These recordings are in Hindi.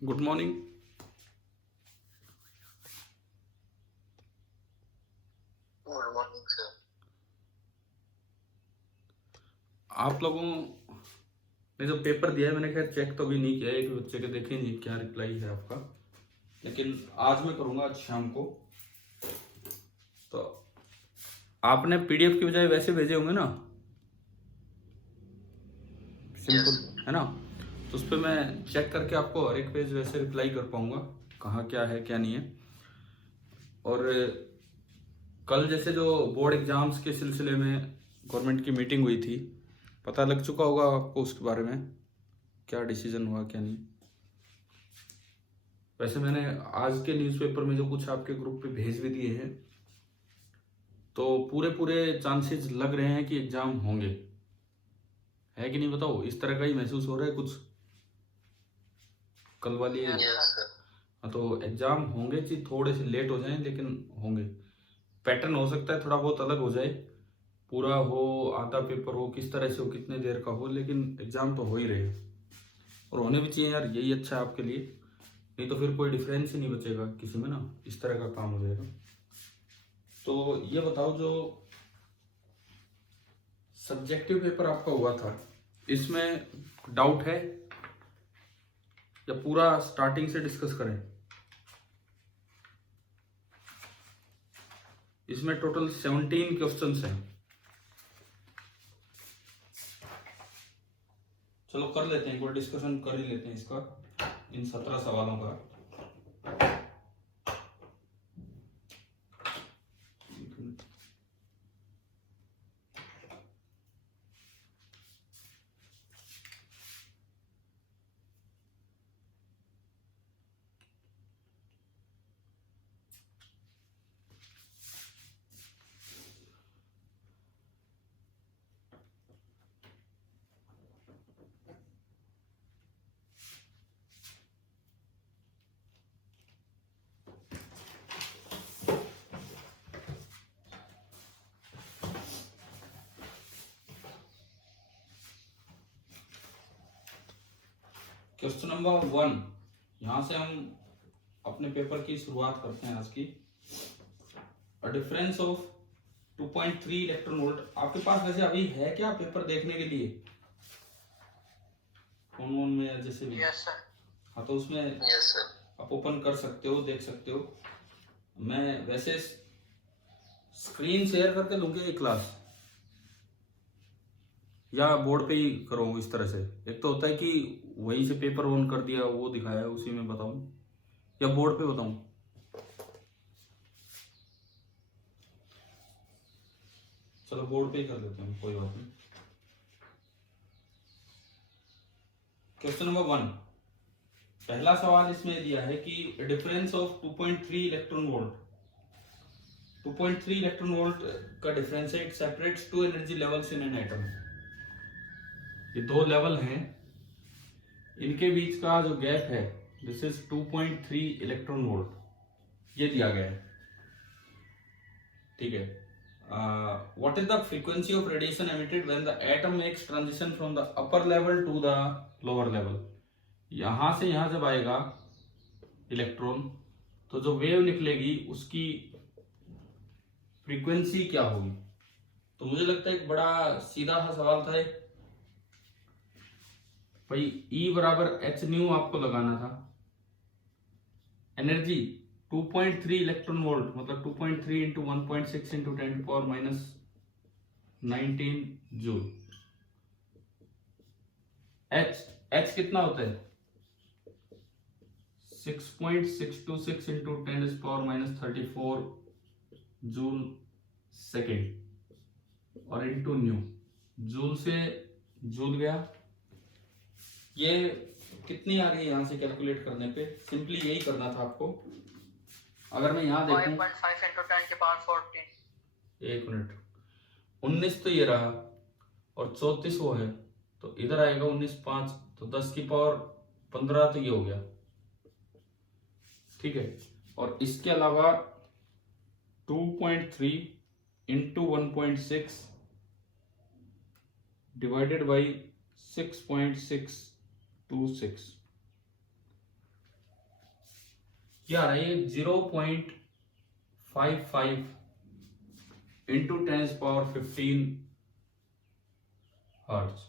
Good morning. Good morning sir. आप लोगों ने जो पेपर दिया है, मैंने खैर चेक तो अभी नहीं किया है, एक बच्चे के देखे नहीं क्या रिप्लाई है आपका, लेकिन आज मैं करूंगा, आज शाम को। तो आपने पीडीएफ की बजाय वैसे भेजे होंगे ना, यस सिंपल है ना। तो उस पर मैं चेक करके आपको हर एक पेज वैसे रिप्लाई कर पाऊंगा, कहाँ क्या है क्या नहीं है। और कल जैसे जो बोर्ड एग्जाम्स के सिलसिले में गवर्नमेंट की मीटिंग हुई थी, पता लग चुका होगा आपको उसके बारे में, क्या डिसीजन हुआ क्या नहीं। वैसे मैंने आज के न्यूज़पेपर में जो कुछ आपके ग्रुप पे भेज भी दिए हैं, तो पूरे पूरे चांसेस लग रहे हैं कि एग्जाम होंगे। है कि नहीं बताओ, इस तरह का ही महसूस हो रहा है कुछ कल वाली। Yes sir. हाँ, तो एग्जाम होंगे, जी थोड़े से लेट हो जाएं लेकिन होंगे। पैटर्न हो सकता है थोड़ा बहुत अलग हो जाए, पूरा हो आधा पेपर हो, किस तरह से हो, कितने देर का हो, लेकिन एग्जाम तो हो ही रहे हैं। और होने भी चाहिए यार, यही अच्छा है आपके लिए, नहीं तो फिर कोई डिफरेंस ही नहीं बचेगा किसी में ना, इस तरह का काम हो जाएगा। तो ये बताओ, जो सब्जेक्टिव पेपर आपका हुआ था, इसमें डाउट है या पूरा स्टार्टिंग से डिस्कस करें? इसमें टोटल 17 क्वेश्चंस हैं। चलो कर लेते हैं, एक बार डिस्कशन कर ही लेते हैं इसका, इन 17 सवालों का। क्वेश्चन नंबर 1, यहां से हम अपने पेपर की शुरुआत करते हैं आज की। A difference of 2.3 electron volt. आपके पास वैसे अभी है क्या पेपर देखने के लिए फोन वोन में, या जैसे भी? Yes sir. हाँ, तो उसमें यस सर। आप ओपन कर सकते हो, देख सकते हो। मैं वैसे स्क्रीन शेयर करके लूंगी ये क्लास, या बोर्ड पे ही करो इस तरह से? एक तो होता है कि वहीं से पेपर ऑन कर दिया, वो दिखाया, उसी में बताऊं, या बोर्ड पे बताऊं? चलो बोर्ड पे ही कर लेते हैं, कोई बात नहीं। क्वेश्चन नंबर 1, पहला सवाल इसमें दिया है कि difference of 2.3 electron volt. 2.3 electron volt का डिफरेंस है, it separates two energy levels in an atom. ये दो लेवल हैं, इनके बीच का जो गैप है, दिस इज 2.3 इलेक्ट्रॉन वोल्ट, ये दिया गया है। ठीक है। What is the frequency of radiation emitted when the atom makes transition from the upper level to the lower level. यहां से यहां जब आएगा इलेक्ट्रॉन, तो जो वेव निकलेगी उसकी फ्रीक्वेंसी क्या होगी? तो मुझे लगता है एक बड़ा सीधा सा सवाल था भाई। E बराबर एच न्यू आपको लगाना था। एनर्जी 2.3 इलेक्ट्रॉन वोल्ट, मतलब 2.3 into 1.6 into 10 power minus 19 joule. H H कितना होता है? 6.626 into 10 power minus 34 joule second, और इंटू न्यू, जूल से जूल गया। ये कितनी आ रही है यहां से कैलकुलेट करने पे? सिंपली यही करना था आपको। अगर मैं यहां देखूं 5.5 into 10 की पावर 14। एक मिनट, 19 तो ये रहा और 34 वो है, तो इधर आएगा 19 5, तो 10 की पावर 15 तो ये हो गया। ठीक है। और इसके अलावा 2.3 इंटू 1.6 डिवाइडेड बाई 6.626, ये आ रहा है 0.55 इंटू 10⁻15 हर्ट्ज।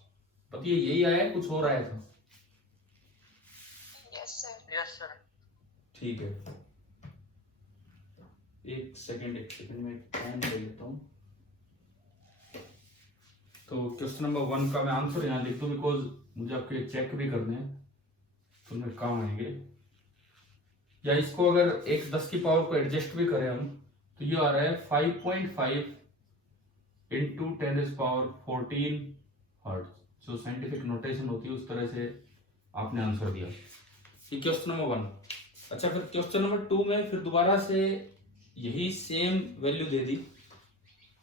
बताइए यही आया है, कुछ और आया था? Yes, sir. ठीक है, एक सेकंड में टाइम ले लेता हूँ। तो क्वेश्चन नंबर 1 का मैं आंसर यहाँ लिख दूँ, बिकॉज मुझे आपके चेक भी करने हैं तो मेरे काम आएंगे। या इसको अगर 1/10 की पावर को एडजस्ट भी करें हम, तो ये आ रहा है 5.5 इंटू 10⁻14 हर्ट्ज। जो साइंटिफिक नोटेशन होती है उस तरह से आपने आंसर दिया। ये क्वेश्चन नंबर 1। अच्छा, फिर क्वेश्चन नंबर 2 में फिर दोबारा से यही सेम वैल्यू दे दी,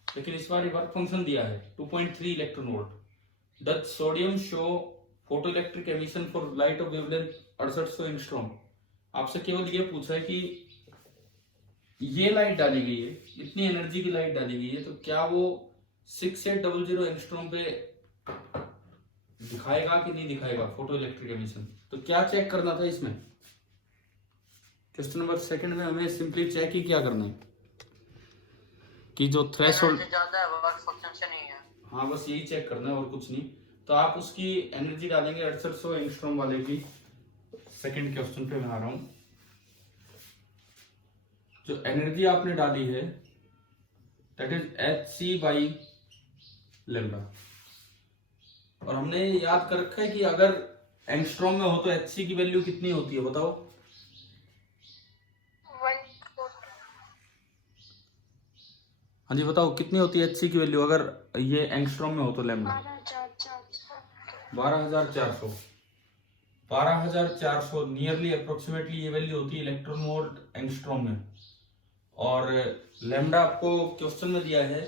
लेकिन इस बार वर्क फंक्शन दिया है 2.3 electron volt. Dutch sodium show photo electric emission for light of wavelength 6800 angstrom. आपसे केवल ये पूछा है कि ये लाइट डाली गई है, इतनी एनर्जी की लाइट डाली गई है, तो क्या वो 6800 एंगस्ट्रॉम पे दिखाएगा कि नहीं दिखाएगा फोटो इलेक्ट्रिक एमिशन। तो क्या चेक करना था इसमें? क्वेश्चन नंबर 2 में हमें सिंपली चेक ही क्या करना है कि जो थ्रेशोल्ड ज्यादा है, वर्क फंक्शन से नहीं है। हाँ, बस यही चेक करना है और कुछ नहीं। तो आप उसकी एनर्जी डालेंगे 6800 एंगस्ट्रॉम वाले की। सेकंड क्वेश्चन पे मैं आ रहा हूं। जो एनर्जी आपने डाली है दैट इज hc/λ, और हमने याद कर रखा है कि अगर एंगस्ट्रॉम में हो तो hc की वैल्यू कितनी होती है बताओ? 140। हाँ जी बताओ, कितनी होती है hc की वैल्यू अगर ये एंगस्ट्रॉम में हो तो? लैम्डा 12,400। 12,400 नियरली अप्रोक्सीमेटली ये वैल्यू होती है इलेक्ट्रॉन वोल्ट एंगस्ट्रॉम में। और लैम्डा आपको क्वेश्चन में दिया है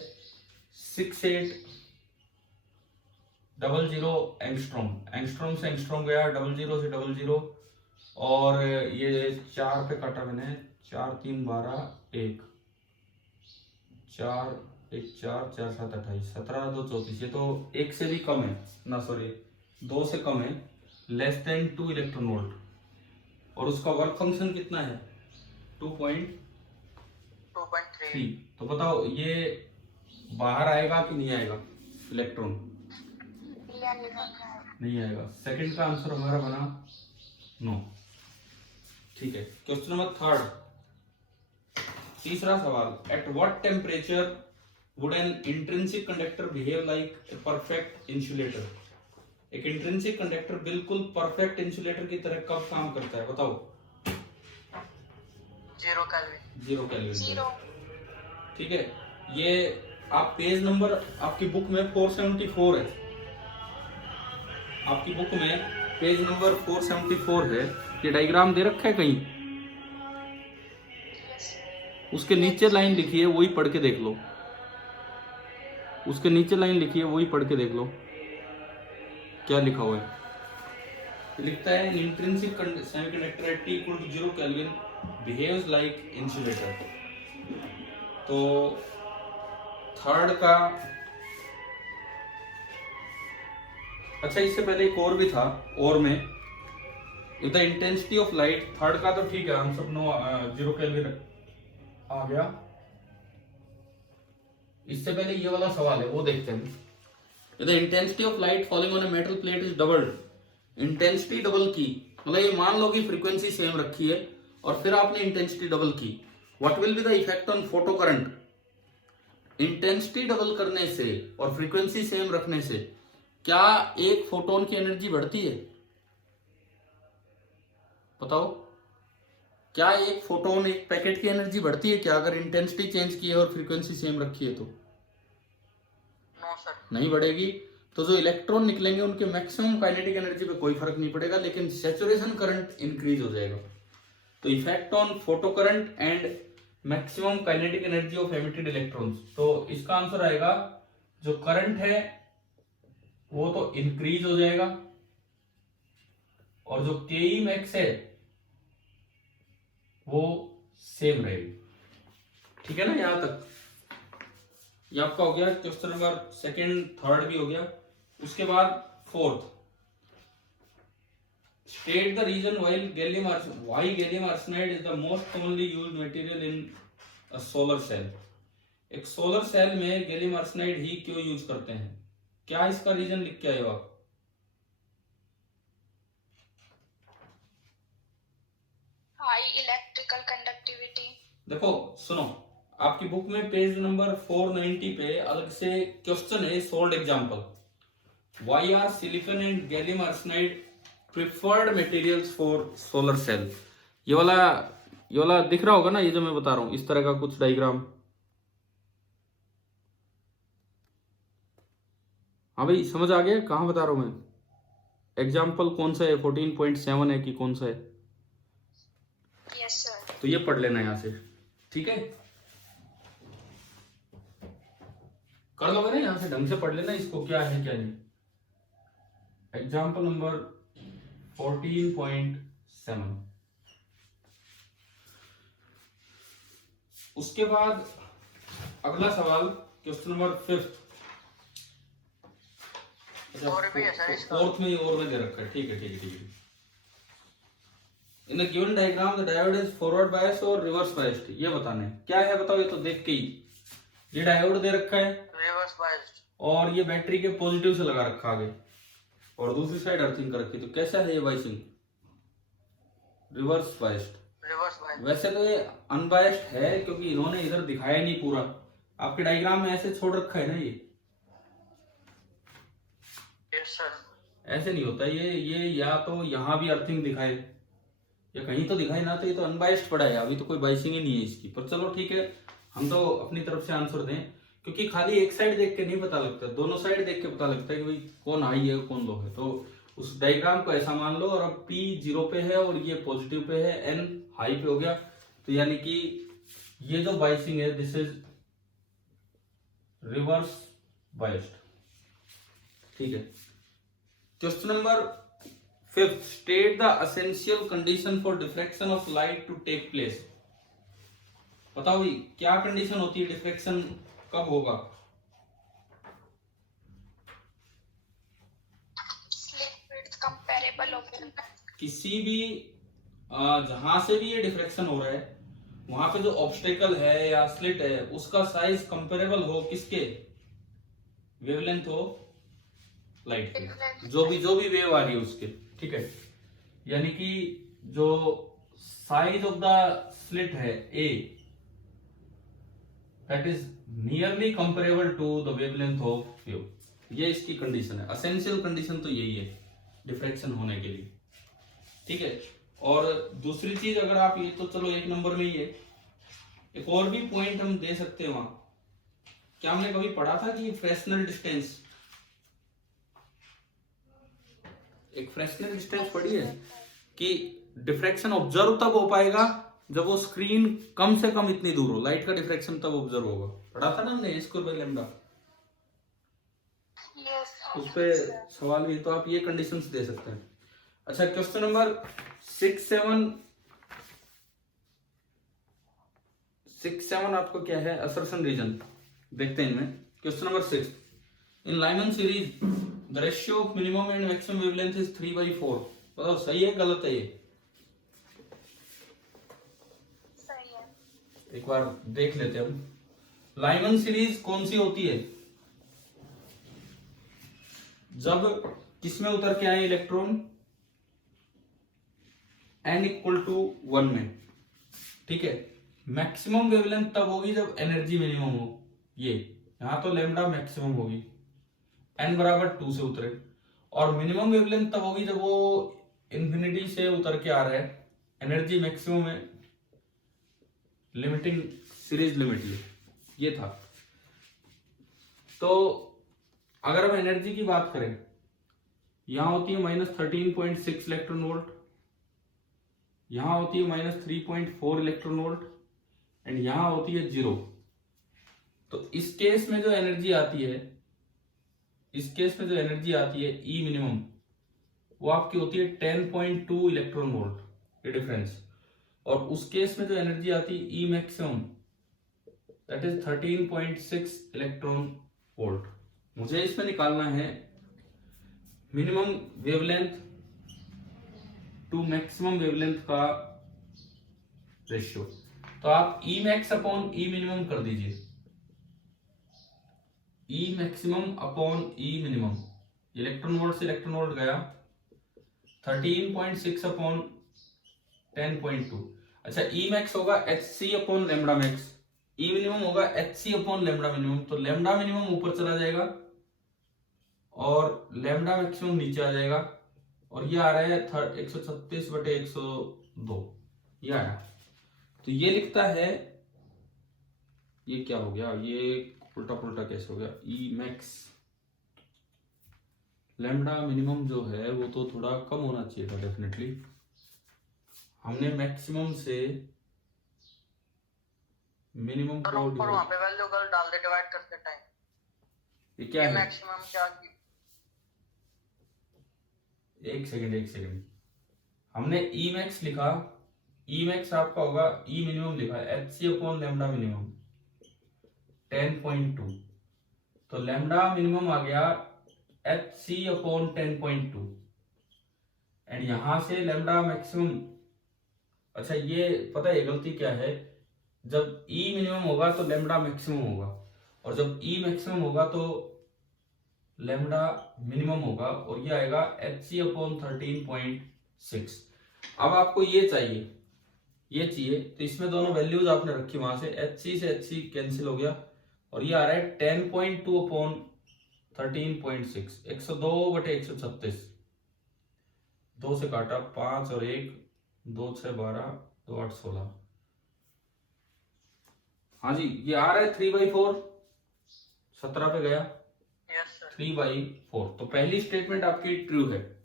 6800 एंगस्ट्रॉम। एंगस्ट्रॉम से एंगस्ट्रॉम गया, 00 से 00, और ये 4 पे काटा मैंने, 4 3 12 1 4 1 4 4 7 28 17 2 34। ये तो 1 से भी कम है ना, सॉरी 2 से कम है, लेस देन 2 इलेक्ट्रॉन वोल्ट। और उसका वर्क फंक्शन कितना है? 2.3। तो बताओ ये बाहर आएगा कि नहीं आएगा इलेक्ट्रॉन? नहीं आएगा। सेकंड का आंसर हमारा बना नो। ठीक है, क्वेश्चन नंबर 3, तीसरा सवाल। At what temperature would N intrinsic conductor behave like a perfect insulator? एक इंट्रिंसिक कंडक्टर बिल्कुल परफेक्ट इंसुलेटर की तरह कब काम करता है बताओ? 0 केल्विन। 0 केल्विन। ठीक है, ये आप पेज नंबर आपकी बुक में 474 है, आपकी बुक में पेज नंबर 474 है। ये डायग्राम दे रखा है कहीं, उसके नीचे लाइन लिखी है, वही पढ़ के देख लो। उसके नीचे लाइन लिखी है, वही पढ़ के देख लो क्या लिखा हुआ है। लिखता है intrinsic semiconductor at T = 0 kelvin behaves like insulator. तो थर्ड का, अच्छा इससे पहले एक और भी था, और में if the intensity of light, third का तो ठीक है आंसर 0 केल्विन आ गया। इससे पहले ये वाला सवाल है वो देखते हैं। The intensity of light falling on a metal plate is doubled. Intensity double की मतलब ये मान लो कि फ्रीक्वेंसी सेम रखी है और फिर आपने इंटेंसिटी डबल की, what will be the effect on photo current? Intensity double करने से और फ्रीक्वेंसी सेम रखने से क्या एक फोटोन की एनर्जी बढ़ती है? बताओ, क्या एक फोटोन, एक पैकेट की एनर्जी बढ़ती है क्या अगर इंटेंसिटी चेंज की है और फ्रीक्वेंसी सेम रखी है तो? नो सर, नहीं बढ़ेगी। तो जो इलेक्ट्रॉन निकलेंगे उनके मैक्सिमम काइनेटिक एनर्जी पे कोई फर्क नहीं पड़ेगा, लेकिन सैचुरेशन करंट इंक्रीज हो जाएगा। तो effect on photo current and maximum kinetic energy of emitted electrons. तो इसका आंसर आएगा जो करंट है वो तो इंक्रीज हो जाएगा और जो के मैक्स है वो सेम रहेगी। ठीक है ना, यहां तक ये आपका हो गया क्वेश्चन नंबर 2, 3 भी हो गया। उसके बाद 4th, State the reason why gallium arsenide is the most commonly used material in a solar cell. एक सोलर सेल में गैलियम आर्सेनाइड ही क्यों यूज करते हैं? क्या इसका रीजन लिख के आए हो आप? High electrical conductivity. देखो सुनो, आपकी बुक में पेज नंबर 490 पे अलग से क्वेश्चन है, solved example. Why are silicon and gallium arsenide preferred materials for solar cell? ये वाला दिख रहा होगा ना, ये जो मैं बता रहा हूं, इस तरह का कुछ डायग्राम। हाँ भाई, समझ आ गया कहाँ बता रहा हूं मैं? एग्जाम्पल कौन सा है, 14.7 है कि कौन सा है? Yes sir. तो ये पढ़ लेना यहां से, ठीक है? कर लोगे ना, यहां से ढंग से पढ़ लेना इसको, क्या है क्या नहीं। Example number 14.7। उसके बाद अगला सवाल, क्वेश्चन नंबर 5। और भी है सर इसका। फोर्थ में और में दे रखा है, ठीक है। In the given diagram the diode is forward bias और रिवर्स बायस्ड, ये बताना है क्या है, बताओ। ये तो देख के ही, ये डायोड दे रखा है रिवर्स बायस्ड, और ये बैटरी के पॉजिटिव से लगा रखा आगे, और दूसरी साइड अर्थिंग कर रखी, तो कैसा है ये biasing? Reverse biased. Reverse biased. वैसे तो ये अनबायस्ड है, क्योंकि इन्होंने इधर दिखाया नहीं पूरा, आपके डायग्राम में ऐसे छोड़ रखा है ना, ये यस सर। ऐसे नहीं होता ये या तो यहाँ भी अर्थिंग दिखाए या कहीं तो दिखाए ना, तो ये तो अनबायस्ड पड़ा है, अभी तो कोई बाइसिंग ही नहीं है इसकी। पर चलो ठीक है, हम तो अपनी तरफ से आंसर दें, क्योंकि खाली एक साइड देख के नहीं पता लगता, दोनों साइड देख के पता लगता है कि भाई कौन हाई है कौन लो है। तो उस डायग्राम को ऐसा मान लो, और अब P 0 पे है और ये पॉजिटिव पे है, N हाई पे हो गया, तो यानी कि ये जो बाइसिंग है दिस इज रिवर्स बायस्ड, ठीक है। Question number 5, state the essential condition for diffraction of light to take place. बताओ भाई, क्या कंडीशन होती है, डिफ्रैक्शन कब होगा? स्लिट विड्थ कंपैरेबल होगा। किसी भी जहां से भी ये डिफ्रैक्शन हो रहा है, वहां पे जो ऑब्स्टेकल है या स्लिट है, उसका साइज कंपेरेबल हो किसके? वेवलेंथ हो लाइट के, जो भी वेव आ रही है उसके, ठीक है। यानी कि जो साइज ऑफ द स्लिट है a, that is nearly comparable to the wavelength of wave, ये इसकी कंडीशन है। एसेंशियल कंडीशन तो यही है डिफ्रैक्शन होने के लिए, ठीक है। और दूसरी चीज, अगर आप, ये तो चलो एक नंबर में ही है, एक और भी पॉइंट हम दे सकते हैं वहां। क्या हमने कभी पढ़ा था कि फ्रेस्नेल डिस्टेंस, एक फ्रेस्नेल डिस्टेंस पढ़ी है कि डिफ्रैक्शन ऑब्जर्व तब हो पाएगा जब वो स्क्रीन कम से कम इतनी दूर हो, लाइट का डिफ्रैक्शन तब ऑब्जर्व होगा। पढ़ा था ना हमने, ए स्क्वायर बाय लैम्डा, यस। उस पे सवाल भी, तो आप ये कंडीशंस दे सकते हैं। अच्छा, क्वेश्चन नंबर 6-7 आपको क्या है, असर्शन रीजन देखते हैं इनमें। Question number 6, in Lyman series the ratio of minimum and maximum wavelength is 3/4। बताओ सही है गलत है ये? सही है। एक बार देख लेते हैं हम। लाइमन सीरीज कौन सी होती है? जब किसमें उतर के आए इलेक्ट्रॉन? n=1 में, ठीक है। मैक्सिमम वेवलेंथ तब होगी जब एनर्जी मिनिमम हो, ये यहां तो लैम्डा मैक्सिमम होगी, n बराबर 2 से उतरे, और मिनिमम वेवलेंथ तब होगी जब वो इंफिनिटी से उतर के आ रहा है, एनर्जी मैक्सिमम है, लिमिटिंग सीरीज लिमिट ये था। तो अगर हम एनर्जी की बात करें, यहां होती है -13.6 इलेक्ट्रॉन वोल्ट, यहां होती है -3.4 इलेक्ट्रॉन वोल्ट, एंड यहां होती है 0। तो इस केस में जो एनर्जी आती है, ई मिनिमम, वो आपकी होती है 10.2 इलेक्ट्रॉन वोल्ट, ये डिफरेंस। और उस केस में जो एनर्जी आती है E maximum, that is 13.6 electron volt. मुझे इसमें निकालना है minimum wavelength to maximum wavelength का रेशियो। तो आप E max upon E minimum कर दीजिए, E maximum upon E minimum, electron volt से इलेक्ट्रॉन वोल्ट गया 13.6 अपॉन 10.2। अच्छा, ई मैक्स होगा एच सी upon lambda max, E minimum होगा एच सी अपॉन लेमडा मिनिमम। तो लेमडा मिनिमम ऊपर चला जाएगा और लेमडा मैक्सिमम नीचे आ जाएगा, और ये आ रहा है 136/102, ये आया। तो ये लिखता है, ये क्या हो गया, ये उल्टा पुल्टा कैसे हो गया, ई मैक्स लेमडा मिनिमम जो है वो तो थोड़ा कम होना चाहिए था डेफिनेटली, हमने मैक्सिमम से मिनिमम सर को ऊपर वहां पे वैल्यू गल डाल दे डिवाइड करते टाइम। ये क्या ये है, मैक्सिमम क्या एक सेकंड, हमने ई मैक्स लिखा, ई मैक्स आपका होगा ई मिनिमम लिखा एच सी अपॉन लेमडा मिनिमम 10.2, तो लेमडा मिनिमम आ गया एच सी अपॉन 10.2, एंड यहां से लेमडा मैक्सिमम। अच्छा, ये पता है गलती क्या है, जब ई मिनिमम होगा तो लेमडा मैक्सिमम होगा, और जब ई मैक्सिमम होगा तो लेमडा मिनिमम होगा, और ये आएगा एच सी अपॉन 13.6। अब आपको ये चाहिए, ये चाहिए, तो इसमें दोनों वैल्यूज आपने रखी, वहां से एच सी कैंसिल हो गया, और ये आ रहा है 10.2 अपॉन 13.6, 102/136, 2 से काटा 5 और 1, 2 6 12, 2 8 16। हाँ जी, ये आ रहा है 3/4, 17 पे गया, यस सर 3/4। तो पहली स्टेटमेंट आपकी ट्रू है।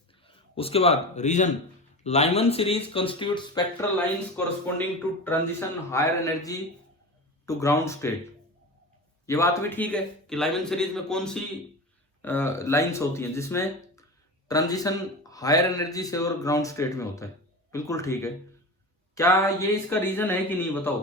उसके बाद reason, Lyman series constitute spectral lines corresponding to transition higher energy to ground state. ये बात भी ठीक है कि लाइमन सीरीज में कौन सी लाइंस होती हैं जिसमें ट्रांजिशन हायर एनर्जी से और ग्राउंड स्टेट में होता है, बिल्कुल ठीक है। क्या ये इसका रीजन है कि नहीं, बताओ।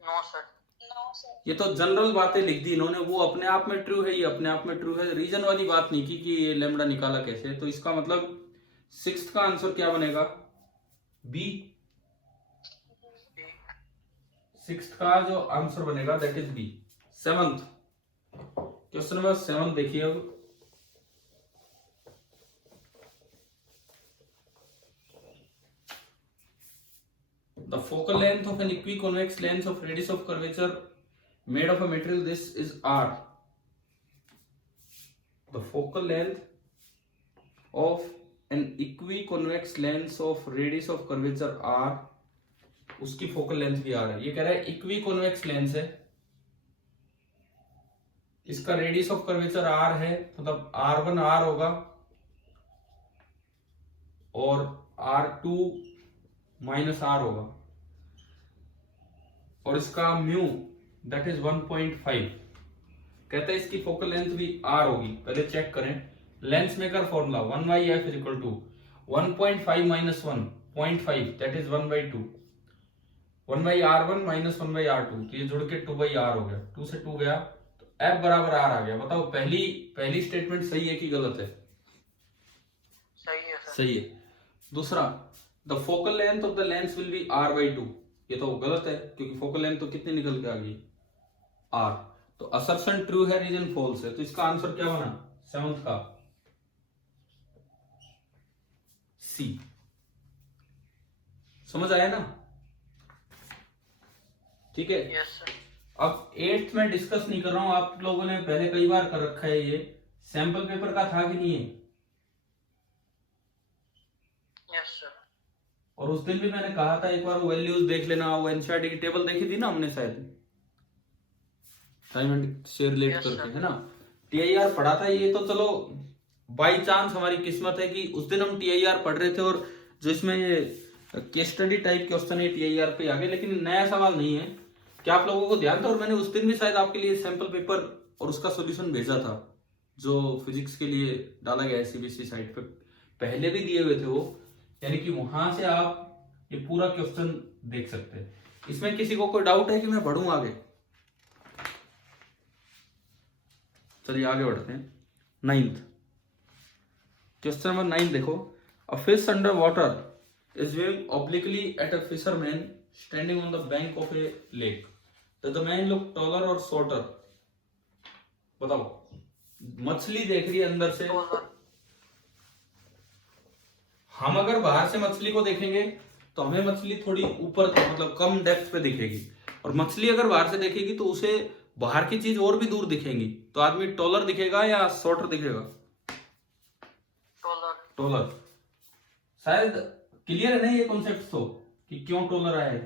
No sir no sir. ये तो जनरल बातें लिख दी इन्होंने, वो अपने आप में ट्रू है, ये अपने आप में ट्रू है, रीजन वाली बात नहीं की कि ये लेमडा निकाला कैसे। तो इसका मतलब 6th का आंसर क्या बनेगा, बी। 6th का जो आंसर बनेगा that is B. 7th question number 7 देखिए अब, the focal length of an equiconvex lens of radius of curvature made of a material this is r. The focal length of an equiconvex lens of radius of curvature r, उसकी फोकल लेंथ भी r है। ये कह रहा है इक्विकॉन्वेक्स लेंस है, इसका रेडियस ऑफ कर्वेचर r है, मतलब r1 r होगा और r2 माइनस r होगा, और इसका म्यू दैट इज 1.5। कहता है इसकी फोकल लेंथ भी r होगी। पहले चेक करें lens maker formula 1/f is equal to 1.5 minus 1 0.5 that is 1/2, 1/r1 minus 1/r2, तो ये जुड़ के 2/r हो गया, 2 से 2 गया तो f बराबर r आ गया। बताओ पहली स्टेटमेंट सही है कि गलत है? सही है सर। सही है। दूसरा, the focal length of the lens will be r/2, ये तो गलत है क्योंकि फोकल लेंथ तो कितनी निकल के आ गई r। तो असर्शन ट्रू है, रीजन फॉल्स है। तो इसका आंसर क्या बना 7th का सी। समझ आया ना? ठीक है। Yes sir. अब 8th में डिस्कस नहीं कर रहा हूं, आप लोगों ने पहले कई बार कर रखा है, ये सैंपल पेपर का था कि नहीं है? Yes sir. और उस दिन भी मैंने कहा था एक बार वो वैल्यूज देख लेना, वो एनसीईआरटी की टेबल देखी थी ना हमने शायद, time and share relate Yes, करके, sir. है ना? टीआईआर पढ़ा था। ये तो चलो बाई चांस हमारी किस्मत है कि उस दिन हम टीआईआर पढ़ रहे थे और जो इसमें ये केस स्टडी टाइप क्वेश्चन है टीआईआर पे आ गए, लेकिन नया सवाल नहीं है। क्या आप लोगों को ध्यान था? और मैंने उस दिन भी शायद आपके लिए सैंपल पेपर और उसका सोल्यूशन भेजा था जो फिजिक्स के लिए डाला गया है सीबीएसई साइट पे, पहले भी दिए हुए थे वो, यानी कि वहां से आप ये पूरा क्वेश्चन देख सकते हैं। इसमें किसी को कोई डाउट है कि मैं बढ़ूं आगे? चलिए आगे बढ़ते हैं। 9th क्वेश्चन नंबर 9 देखो, A fish under water is swimming obliquely at a fisherman standing on the bank of a lake. Does the man look taller or shorter? बताओ, मछली देख रही है अंदर से, Taller. हम अगर बाहर से मछली को देखेंगे तो हमें मछली थोड़ी ऊपर मतलब कम डेप्थ पे दिखेगी, और मछली अगर बाहर से देखेगी तो उसे बाहर की चीज और भी दूर दिखेंगी। तो आदमी टॉलर दिखेगा या शॉर्टर दिखेगा? Taller. टॉलर। शायद क्लियर है ना ये कॉन्सेप्ट तो, कि क्यों टॉलर आया है।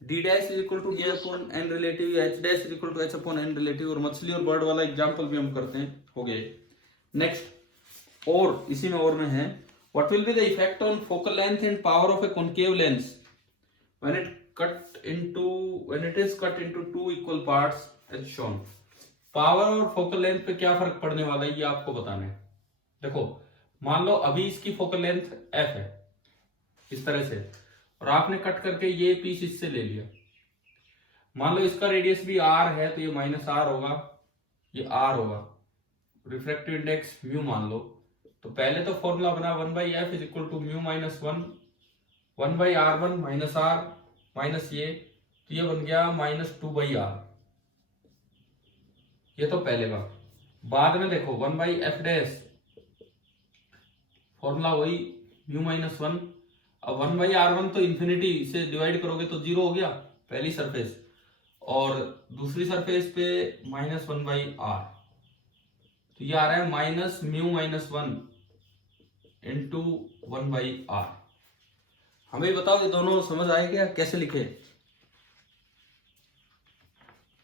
d dash is equal to d upon n relative, h dash is equal to h upon n relative, और मछली और बर्ड वाला एग्जांपल भी हम करते हैं। हो गए। नेक्स्ट, और इसी में और में है, what will be the effect on focal length and power of a concave lens when it is cut into two equal parts as shown. Power और फोकल लेंथ पे क्या फर्क पड़ने वाला है ये आपको बताना है। देखो, मान लो अभी इसकी फोकल लेंथ f है इस तरह से, और आपने कट करके ये पीस इससे ले लिया। मान लो इसका रेडियस भी r है तो ये माइनस r होगा, ये r होगा। रिफ्रैक्टिव इंडेक्स म्यू मान लो, तो पहले तो फॉर्मूला बना 1/f is equal to mu minus 1/r1 minus r minus ये, तो ये बन गया माइनस 2/r। ये तो पहले का। बाद में देखो 1/f डैश, फॉर्मूला वही म्यू माइनस 1। अब 1/r1 तो इन्फिनिटी से डिवाइड करोगे तो 0 हो गया पहली सरफेस, और दूसरी सरफेस पे माइनस 1/r, तो ये आ रहा है minus mu minus 1 into 1/r। हमें बताओ ये दोनों समझ आए क्या, कैसे लिखे?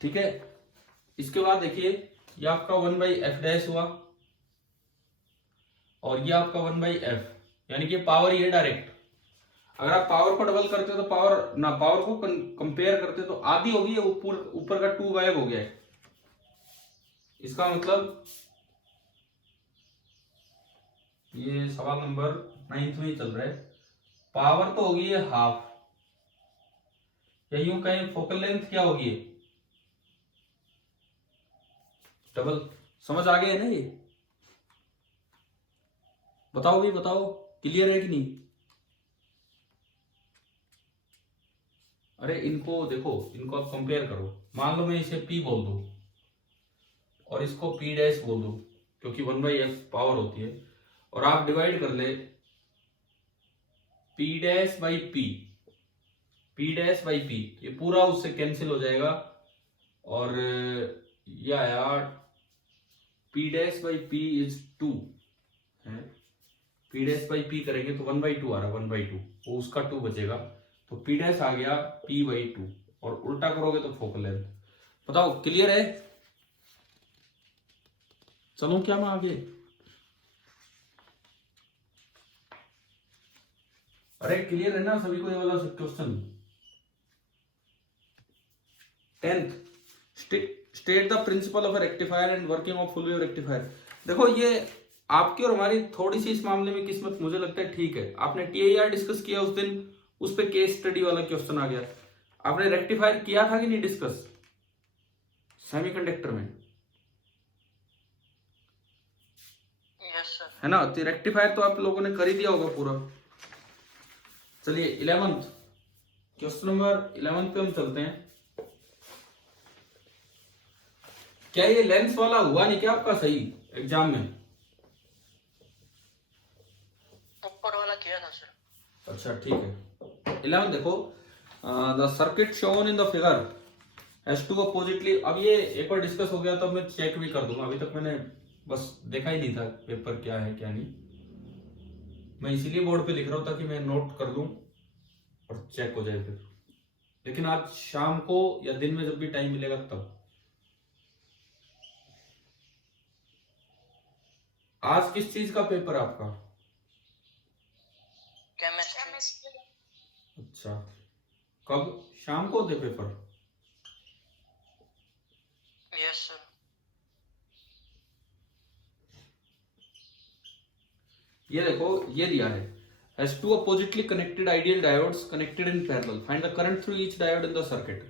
ठीक है। इसके बाद देखिए, ये आपका 1/f डैश हुआ, और ये आपका 1/f, यानी कि पावर ये डायरेक्ट। अगर आप पावर को डबल करते हो तो पावर को कंपेयर करते हो तो आधी होगी, ऊपर का 2 गायब हो गया है। इसका मतलब ये सवाल नंबर 9 में ही चल रहा है। पावर तो होगी ये हाफ, या यूं कहें फोकल लेंथ क्या होगी, डबल। समझ आ गया है ना ये? बताओ भी, बताओ क्लियर है कि नहीं? अरे इनको देखो, इनको आप कंपेयर करो। मान लो मैं इसे P बोल दूं और इसको P डैश बोल दूं, क्योंकि 1/f पावर होती है, और आप डिवाइड कर ले P डैश बाई P, ये पूरा उससे कैंसिल हो जाएगा, और ये आया P dash by P is 2 है। P डैश बाई P करेंगे तो 1/2 आ रहा है, 1/2, वो उसका 2 बचेगा, तो P डैश आ गया P/2, और उल्टा करोगे तो फोकल लेंथ। बताओ क्लियर है? चलो क्या मैं आगे? अरे क्लियर है ना सभी को ये वाला question? 10th, state the principle of a rectifier and working of full wave rectifier. देखो, ये आपकी और हमारी थोड़ी सी इस मामले में किस्मत मुझे लगता है ठीक है। आपने TIR डिस्कस किया उस दिन, उस पे केस स्टडी वाला क्वेश्चन आ गया। आपने रेक्टिफायर किया था कि नहीं डिस्कस सेमीकंडक्टर में? Yes sir. है ना? तो रेक्टिफायर तो आप लोगों ने कर ही दिया होगा पूरा। चलिए 11th, क्वेश्चन नंबर 11 पे हम चलते हैं। क्या ये लेंस वाला हुआ नहीं क्या आपका सही एग्जाम में? ऊपर वाला किया था सर। अच्छा ठीक है। 11 देखो, the circuit shown in the figure has two oppositely. अब ये एक बार डिस्कस हो गया तो मैं चेक भी कर दूंगा, अभी तक मैंने बस देखा ही नहीं था पेपर क्या है क्या नहीं। मैं इसीलिए बोर्ड पे लिख रहा हूं ताकि मैं नोट कर दूं और चेक हो जाए फिर। लेकिन आज शाम को या दिन में जब भी टाइम मिलेगा तब। आज किस चीज का पेपर है आपका? केमिस्ट्री। अच्छा, कब? शाम को दे पेपर? Yes sir. ये देखो, ये दिया है has two oppositely connected ideal diodes connected in parallel. Find the current through each diode in the circuit.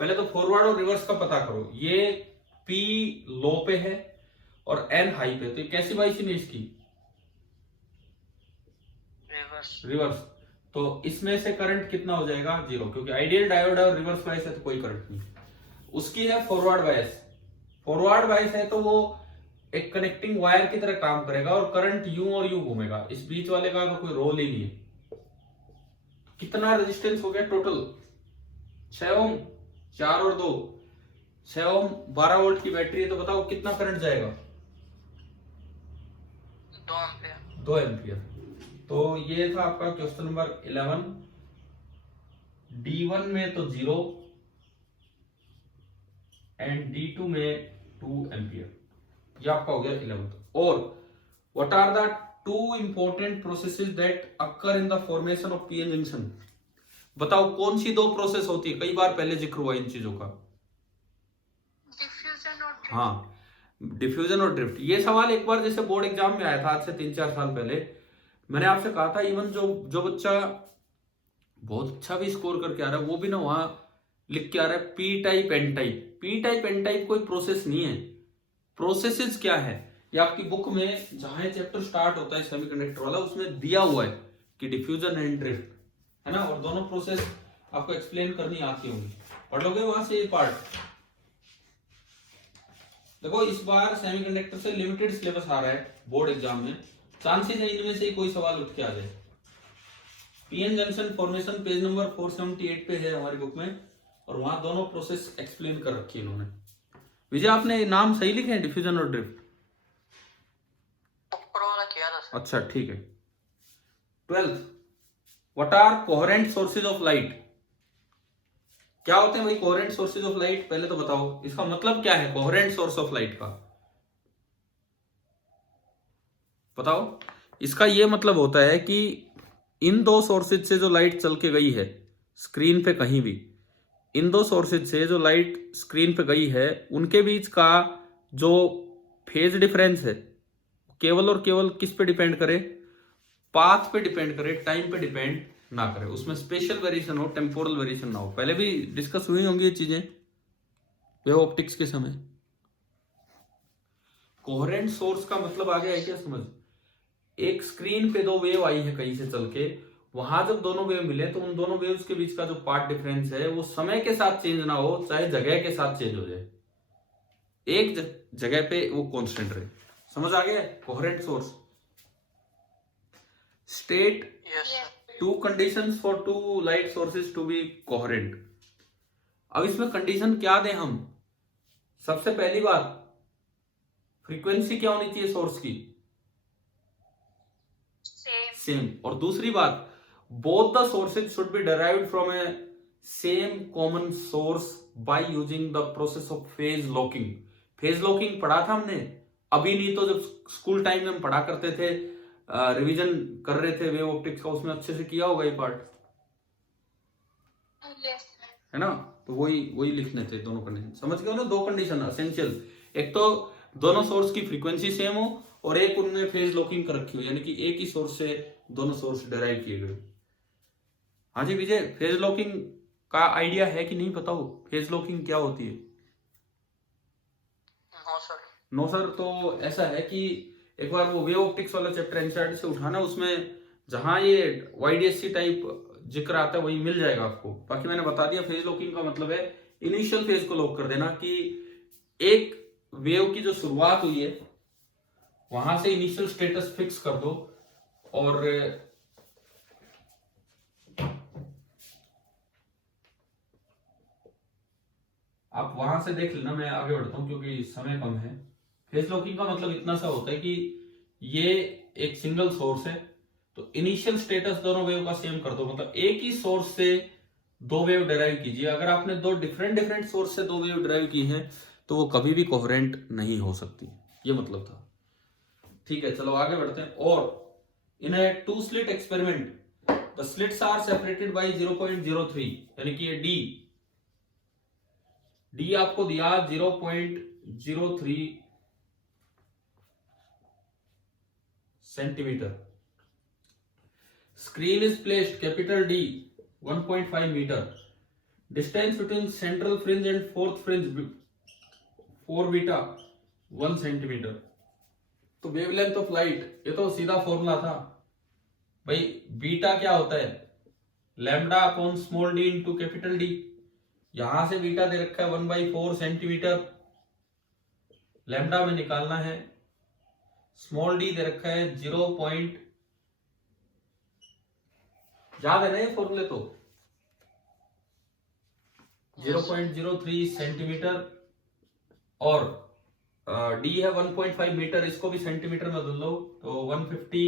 पहले तो फॉरवर्ड और रिवर्स का पता करो। ये P लो पे है और N हाई पे, तो ये कैसी वाइसिंग है इसकी? रिवर्स। तो इसमें से करंट कितना हो जाएगा? 0, क्योंकि आइडियल डायोड और रिवर्स बायस है तो कोई करंट नहीं। उसकी है फॉरवर्ड बायस। फॉरवर्ड बायस है तो वो एक कनेक्टिंग वायर की तरह काम करेगा और करंट यूं और यूं घूमेगा, इस बीच वाले का तो कोई रोल ही नहीं है। कितना रेजिस्टेंस हो गया टोटल? 6 ओम, 4 और 2, 6 ओम 12 वोल्ट की बैटरी है, तो बताओ कितना करंट जाएगा? 2 एम्पियर। तो ये था आपका क्वेश्चन नंबर 11। D1 में तो 0 एंड D2 में 2 एम्पियर। ये आपका हो गया 11th। और what are the 2 important processes that occur in the formation of PN junction? बताओ कौन सी 2 प्रोसेस होती है? कई बार पहले जिक्र हुआ इन चीजों का। डिफ्यूजन और ड्रिफ्ट। हाँ, डिफ्यूजन और ड्रिफ्ट। ये सवाल एक बार जैसे बोर्ड एग्जाम में आया था आज से 3-4 साल पहले। मैंने आपसे कहा था इवन जो बच्चा बहुत अच्छा भी स्कोर करके आ रहा है वो भी ना वहां लिख के आ रहा है P type N type. P type N type कोई प्रोसेस नहीं है। प्रोसेसेस क्या है ये आपकी बुक में जहां चैप्टर स्टार्ट होता है सेमीकंडक्टर वाला, उसमें दिया हुआ है कि डिफ्यूजन एंड ड्रिफ्ट, है ना। और दोनों प्रोसेस आपको एक्सप्लेन करनी आती होंगी, पढ़ लोगे वहां से ये पार्ट। देखो इस बार सेमीकंडक्टर से लिमिटेड सिलेबस आ रहा है बोर्ड एग्जाम में, चांसेस है इनमें से ही कोई सवाल उठ के आ जाए। PN junction formation page number 478 पे है हमारी बुक में, और वहां दोनों प्रोसेस एक्सप्लेन कर रखी है इन्होंने। विजय आपने नाम सही लिखे हैं डिफ्यूजन और ड्रिफ्ट? ऊपर वाला किया था सर। अच्छा ठीक है। 12th, what are coherent sources of light? क्या होते हैं भाई कोहेरेंट सोर्सेज ऑफ लाइट? पहले तो बताओ इसका मतलब क्या है कोहेरेंट सोर्स ऑफ लाइट का? बताओ। इसका ये मतलब होता है कि इन 2 सोर्सेज से जो लाइट चल के गई है स्क्रीन पे कहीं भी, इन 2 सोर्सेज से जो लाइट स्क्रीन पे गई है उनके बीच का जो फेज डिफरेंस है केवल और केवल किस पे डिपेंड करे? पाथ पे डिपेंड करे, टाइम पे डिपेंड ना करे। उसमें स्पेशल वेरिएशन हो, टेम्पोरल वेरिएशन ना हो। पहले भी डिस्कस हुई होंगी ये चीजें वेव ऑप्टिक्स के समय। कोहेरेंट सोर्स का मतलब आ गया है क्या समझ? एक स्क्रीन पे 2 वेव आई है कहीं से चल के, वहां जब दोनों वेव मिले तो उन दोनों वेव्स के बीच का जो पाथ डिफरेंस है वो समय के साथ चेंज ना हो, चाहे जगह के साथ चेंज हो जाए, एक जगह पे वो कांस्टेंट रहे। समझ आ गया? Coherent source. State yes sir. 2 conditions for 2 light sources to be coherent। अब इसमें कंडीशन क्या दें हम? सबसे पहली बात, फ्रीक्वेंसी क्या होनी चाहिए सोर्स की? सेम। और दूसरी बात, both the sources should be derived from A same common source by using the process of phase locking. Phase locking पढ़ा था हमने अभी, नहीं तो जब स्कूल टाइम में हम पढ़ा करते थे, रिवीजन कर रहे थे वेव ऑप्टिक्स का, उसमें अच्छे से किया होगा ये पार्ट, है ना। तो वही लिखने थे दोनों कंडीशन। समझ गए ना? 2 कंडीशन एसेंशियल, एक तो दोनों सोर्स की फ्रीक्वेंसी सेम हो और एक उनमें फेज लॉकिंग कर रखी हो, यानी कि एक ही सोर्स से दोनों सोर्स डिराइव किए गए। हाँ जी विजय, फेज लॉकिंग का आइडिया है कि नहीं? बताओ फेज लॉकिंग क्या होती है? No sir. No sir. तो ऐसा है कि एक बार वो वेव ऑप्टिक्स वाला चैप्टर एनसीईआरटी से उठाना, उसमें जहां ये वाईडीएससी टाइप जिक्र आता है वही मिल जाएगा आपको। बाकी मैंने बता दिया फेज लॉकिंग का मतलब है इनिशियल फेज को लॉक कर देना, कि एक वेव की जो शुरुआत हुई है वहां से इनिशियल स्टेटस फिक्स कर दो, और आप वहां से देख लेना। मैं आगे बढ़ता हूं क्योंकि समय कम है। फेज लॉकिंग का मतलब इतना सा होता है कि ये एक सिंगल सोर्स है, तो इनिशियल स्टेटस दोनों वेव का सेम कर दो, मतलब एक ही सोर्स से 2 वेव डिराइव कीजिए। अगर आपने 2 डिफरेंट सोर्स से 2 वेव डिराइव की हैं तो वो कभी भी कोहेरेंट नहीं हो सकती, ये मतलब था। ठीक है, चलो आगे बढ़ते हैं। और in a 2 slit experiment the slits are separated by 0.03, यानी कि ये डी आपको दिया 0.03 centimetre. Screen is placed capital D 1.5 metre. Distance between central fringe and fourth fringe 4 beta 1 centimetre. तो वेवलेंथ ऑफ लाइट, ये तो सीधा फॉर्मूला था भाई, बीटा क्या होता है, lambda upon small D into capital D. यहां से बीटा दे रखा है 1/4 सेंटीमीटर, लैम्डा में निकालना है, स्मॉल डी दे रखा है 0. याद है ना ये फॉर्मूले तो, 0.03 सेंटीमीटर, और डी है 1.5 मीटर, इसको भी सेंटीमीटर में बदल लो तो 150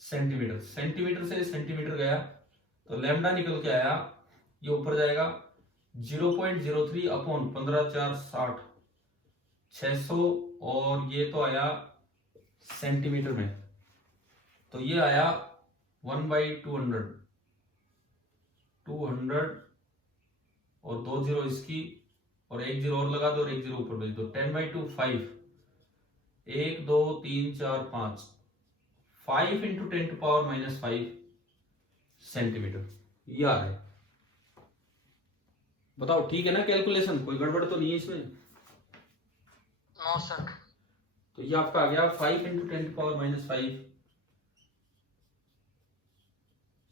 सेंटीमीटर। सेंटीमीटर से सेंटीमीटर गया तो लैम्डा निकल के आया, ये ऊपर जाएगा 0.03 अपॉन 15×4 = 600, और ये तो आया सेंटीमीटर में, तो ये आया 1/200, 200 और 2 0 इसकी, और 1 0 और लगा दो और 1 0 ऊपर भेज दो, 10/2 5, 1 2 3 4 5, 5 × 10⁻⁻5 सेंटीमीटर, ये आ रहा है। बताओ ठीक है ना कैलकुलेशन, कोई गड़बड़ तो नहीं है इसमें? No sir. तो ये आपका आ गया 5 × 10⁻⁻5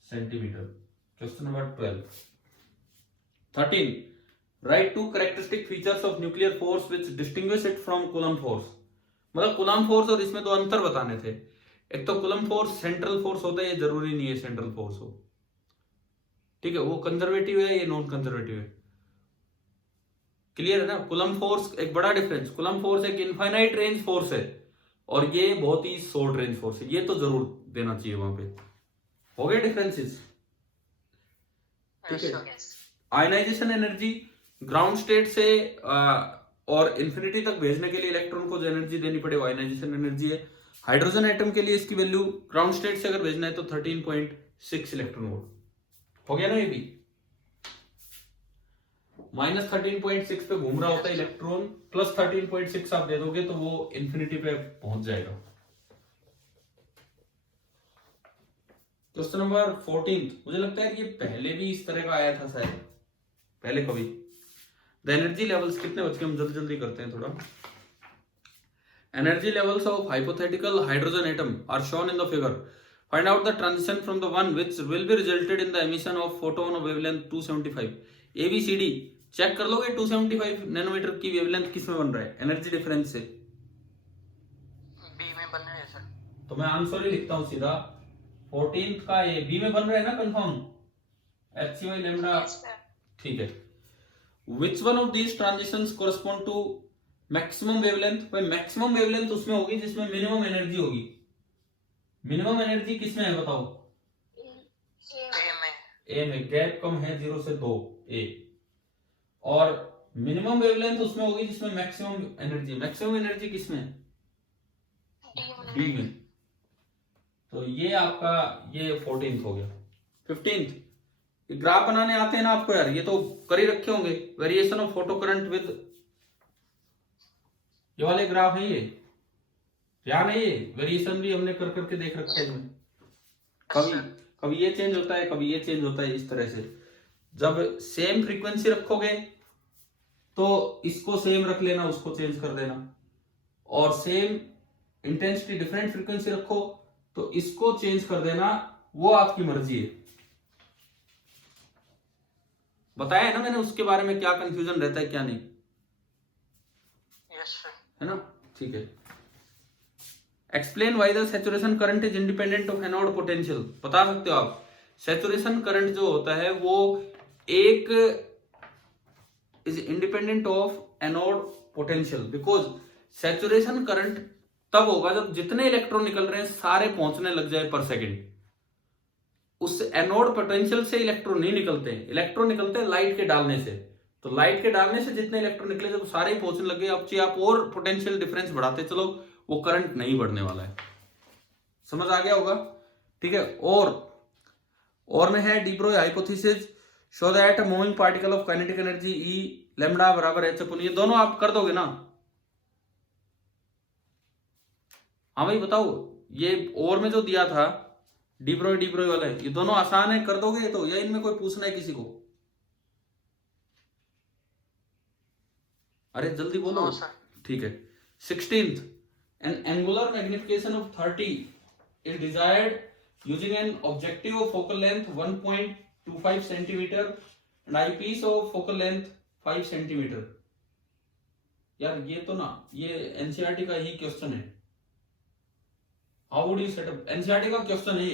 centimetre. Question number 12। 13. Write 2 characteristic features of nuclear force which distinguish it from Coulomb force। मतलब Coulomb force और इसमें दो अंतर बताने थे। एक तो Coulomb force सेंट्रल फोर्स होता है, ये जरूरी नहीं है सेंट्रल फोर्स हो, ठीक है, वो कंजर्वेटिव है, ये नॉन कंजर्वेटिव है। क्लियर है ना? Coulomb फोर्स एक बड़ा डिफरेंस, Coulomb फोर्स एक इनफाइनाइट रेंज फोर्स है और ये बहुत ही शॉर्ट रेंज फोर्स है, ये तो जरूर देना चाहिए वहां पे। हो गए डिफरेंसेस? ठीक है। आयनाइजेशन एनर्जी ग्राउंड स्टेट से और इंफिनिटी तक भेजने के लिए इलेक्ट्रॉन को जो एनर्जी देनी पड़े वो आयनाइजेशन एनर्जी है। हाइड्रोजन एटम के लिए इसकी वैल्यू ग्राउंड स्टेट से अगर भेजना है तो 13.6 इलेक्ट्रॉन वोल्ट। हो गया ना? ये भी -13.6 पे घूम रहा होता है इलेक्ट्रॉन, +13.6 आप दे दोगे तो वो इंफिनिटी पे पहुंच जाएगा। Question number 14। मुझे लगता है कि ये पहले भी इस तरह का आया था शायद, पहले कभी। द एनर्जी लेवल्स, कितने बच गए, हम जल्दी जल्दी करते हैं थोड़ा। Energy levels of hypothetical hydrogen atom are shown in the figure. Find out the transition from the one which will be resulted in the emission of photon of wavelength 275। ABCD check कर लोगे 275 नैनोमीटर की वेवलेंथ किस में बन रहा है एनर्जी डिफरेंस से? बी में बन रहा है सर। तो मैं आंसर ही लिखता हूं सीधा, 14th का ये बी में बन रहा है ना कंफर्म, HCy लैम्डा। ठीक है। Which one of these transitions correspond to maximum wavelength? भाई मैक्सिमम वेवलेंथ उसमें होगी जिसमें मिनिमम एनर्जी होगी। मिनिमम एनर्जी किसमें है बताओ? ए में गैप कम है 0 से 2 ए, और मिनिमम वेवलेंथ उसमें होगी जिसमें मैक्सिमम एनर्जी। मैक्सिमम एनर्जी किसमें? डी में। तो ये आपका ये 14th हो गया। 15th, ग्राफ बनाने आते हैं ना आपको यार, ये तो कर ही रखे होंगे। Variation of photo current with, ये वाले ग्राफ है ये, ध्यान है, ये वेरिएशन भी हमने कर करके देख रखा है इसमें। कभी ये चेंज होता है, कभी ये चेंज होता है, इस तरह से। जब सेम फ्रीक्वेंसी रखोगे तो इसको सेम रख लेना, उसको चेंज कर देना, और सेम इंटेंसिटी डिफरेंट फ्रीक्वेंसी रखो तो इसको चेंज कर देना, वो आपकी मर्जी है। बताया है ना मैंने उसके बारे में, क्या कंफ्यूजन रहता है क्या नहीं। Yes sir. है ना? ठीक है। Explain why the saturation current is independent of anode potential. बता सकते हो आप? सैचुरेशन करंट जो होता है वो एक is independent of anode potential, because saturation current तब होगा जब जितने इलेक्ट्रॉन निकल रहे हैं सारे पहुंचने लग जाए पर सेकेंड। उस एनोड पोटेंशियल से इलेक्ट्रॉन नहीं निकलते हैं, इलेक्ट्रॉन निकलते हैं लाइट के डालने से। तो लाइट के डालने से जितने इलेक्ट्रॉन निकले जब सारे ही पहुंचने लगे, अब चाहे आप और पोटेंशियल डिफरेंस बढ़ाते चलो, वो करंट नहीं बढ़ने वाला है। समझ आ गया होगा? ठीक है। और में है de Broglie hypothesis show that moving particle of kinetic energy E lambda बराबर h अपॉन, ये दोनों आप कर दोगे ना? हाँ भाई बताओ, ये और में जो दिया था डी ब्रोई वाला है, ये दोनों आसान है, कर दोगे तो, या इनमें कोई पूछना है किसी को? अरे जल्दी बोलो। ठीक है। 16th, An angular magnification of 30 is desired using an objective of focal length 1.25 centimeter and eyepiece of focal length 5 centimeter. यार ये तो ना, ये एनसीईआरटी का ही क्वेश्चन है. How would you setup? NCERT का क्वेश्चन है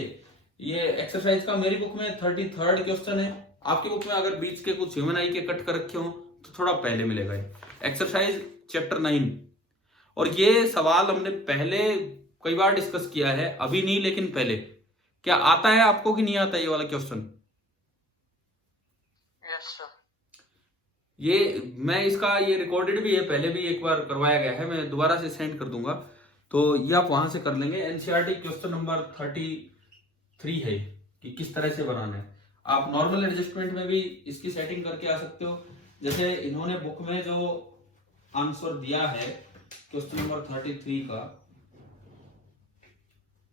ये एक्सरसाइज का मेरी बुक में 33rd क्वेश्चन है. आपकी बुक में अगर बीच के कुछ ह्यूमन आई के कट कर रखे हो तो थोड़ा पहले मिलेगा. Exercise chapter 9. और ये सवाल हमने पहले कई बार डिस्कस किया है, अभी नहीं लेकिन पहले. क्या आता है आपको कि नहीं आता ये वाला क्वेश्चन? Yes sir. ये मैं इसका ये रिकॉर्डेड भी है, पहले भी एक बार करवाया गया है, मैं दोबारा से सेंड कर दूंगा तो ये आप वहां से कर लेंगे. एनसीईआरटी क्वेश्चन नंबर 33 है कि किस तरह से बनाना है. आप नॉर्मल एडजस्टमेंट में भी इसकी सेटिंग करके आ सकते हो. जैसे इन्होंने बुक में जो आंसर दिया है क्वेश्चन नंबर 33 का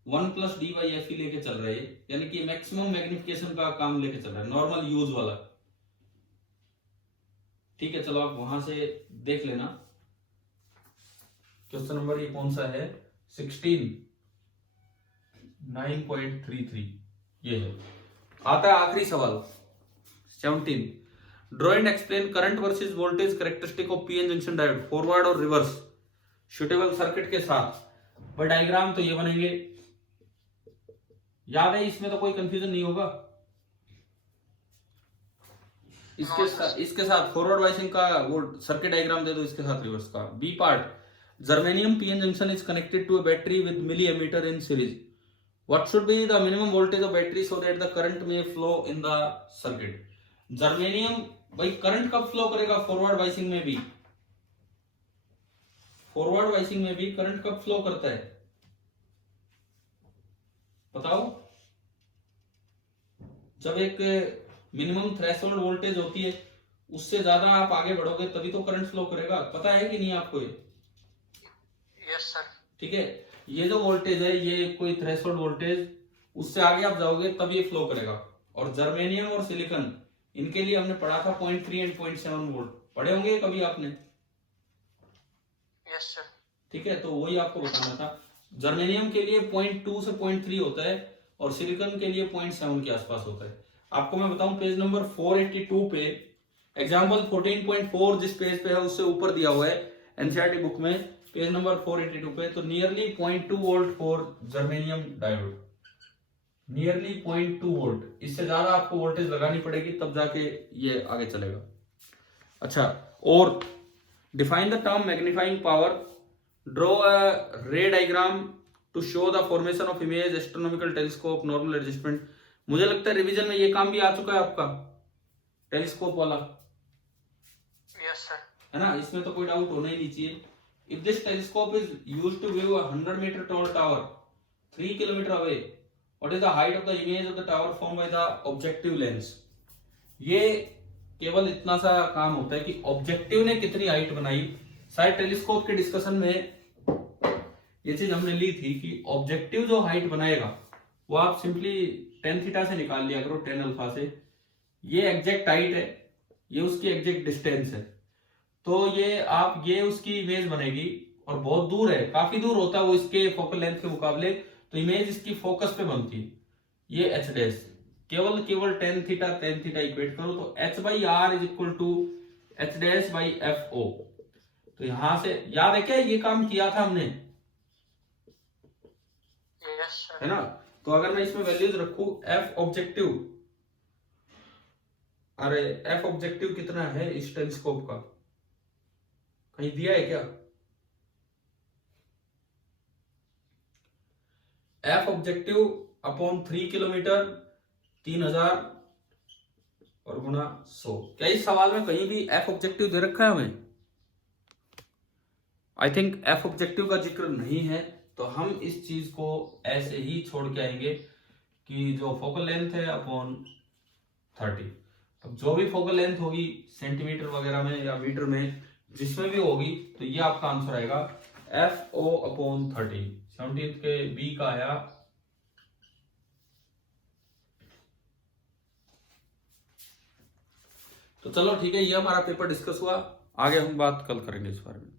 1 प्लस डी बाई एफ ही लेके चल रहे हैं, यानी कि मैक्सिमम मैग्निफिकेशन का काम लेके चल रहा है, नॉर्मल यूज वाला. ठीक है, चलो आप वहां से देख लेना. क्वेश्चन नंबर ये कौन सा है? 16 9.33 ये है. आता है आखिरी सवाल 17. Draw and explain current versus voltage characteristic of PN junction diode forward और रिवर्स सूटेबल सर्किट के साथ. पर डायग्राम तो ये बनेंगे, याद है, इसमें तो कोई कंफ्यूजन नहीं होगा. इसके साथ फॉरवर्ड वाइसिंग का वो सर्किट डायग्राम दे दो, इसके साथ रिवर्स का. B part, germanium PN junction is connected to a battery with milliammeter in series. What should be the minimum voltage of battery so that the current may flow in the circuit. Germanium भाई करंट कब फ्लो करेगा? फॉरवर्ड वाइसिंग में भी. फॉरवर्ड वाइसिंग में भी करंट कब फ्लो करता है बताओ? जब एक मिनिमम थ्रेशोल्ड वोल्टेज होती है, उससे ज्यादा आप आगे बढ़ोगे तभी तो करंट फ्लो करेगा. पता है कि नहीं आपको ये? Yes sir. ठीक है, ये जो वोल्टेज है ये कोई थ्रेशोल्ड वोल्टेज, उससे आगे आप जाओगे तब ये फ्लो करेगा. और जर्मेनियम और सिलिकॉन इनके लिए हमने पढ़ा था 0.3 एंड 0.7 वोल्ट. पढ़े होंगे कभी आपने? Yes sir. ठीक है, तो वही आपको बताना था. जर्मेनियम के लिए 0.2 से 0.3 होता है और सिलिकॉन के लिए 0.7 के आसपास होता है. आपको मैं बताऊं, पेज नंबर 482 पे एग्जाम्पल 14.4 जिस पेज पे है उससे ऊपर दिया हुआ है एनसीईआरटी बुक में, पेज नंबर 482 पे. तो nearly 0.2 volt for germanium diode, nearly 0.2 volt. इससे ज्यादा आपको वोल्टेज लगानी पड़ेगी तब जाके ये आगे चलेगा. अच्छा, और define the term magnifying power. Draw a ray diagram to show the formation of image, astronomical telescope, normal adjustment. मुझे लगता है रिवीजन में ये काम भी आ चुका है आपका, टेलीस्कोप वाला. Yes sir. है ना, इसमें तो कोई डाउट होना ही नहीं चाहिए. If this telescope is used to view a 100 metre tall tower 3 kilometre away, what is the height of the image of the tower form by the objective lens. ये केवल इतना सा काम होता है कि ऑब्जेक्टिव ने कितनी हाइट बनाई. शायद टेलीस्कोप के डिस्कशन में ये चीज हमने ली थी कि ऑब्जेक्टिव जो हाइट बनाएगा वो आप सिंपली tan थीटा से निकाल लिया करो, tan अल्फा से. ये एग्जैक्ट हाइट है, ये उसकी एग्जैक्ट डिस्टेंस है. तो ये उसकी इमेज बनेगी और बहुत दूर है, काफी दूर होता है वो इसके फोकल लेंथ के मुकाबले, तो इमेज इसकी फोकस पे बनती है. ये एच डैश, केवल tan थीटा इक्वेट करो तो h by R is equal to h dash by f o. तो यहां से याद है क्या ये काम किया था हमने? Yes sir. है ना. तो अगर मैं इसमें वैल्यूज रखूं एफ ऑब्जेक्टिव, अरे एफ ऑब्जेक्टिव कितना है इस टेलीस्कोप का, कहीं दिया है क्या? एफ ऑब्जेक्टिव अपॉन 3 किलोमीटर 3000 और गुना 100. क्या इस सवाल में कहीं भी एफ ऑब्जेक्टिव दे रखा है हमें? आई थिंक एफ ऑब्जेक्टिव का जिक्र नहीं है, तो हम इस चीज को ऐसे ही छोड़ के आएंगे कि जो फोकल लेंथ है अपॉन 30. अब जो भी फोकल लेंथ होगी सेंटीमीटर वगैरह में या मीटर में जिसमें भी होगी, तो ये आपका आंसर आएगा एफ ओ अपॉन 30. 17 के बी का आया तो चलो ठीक है, ये हमारा पेपर डिस्कस हुआ. आगे हम बात कल करेंगे इस बारे में.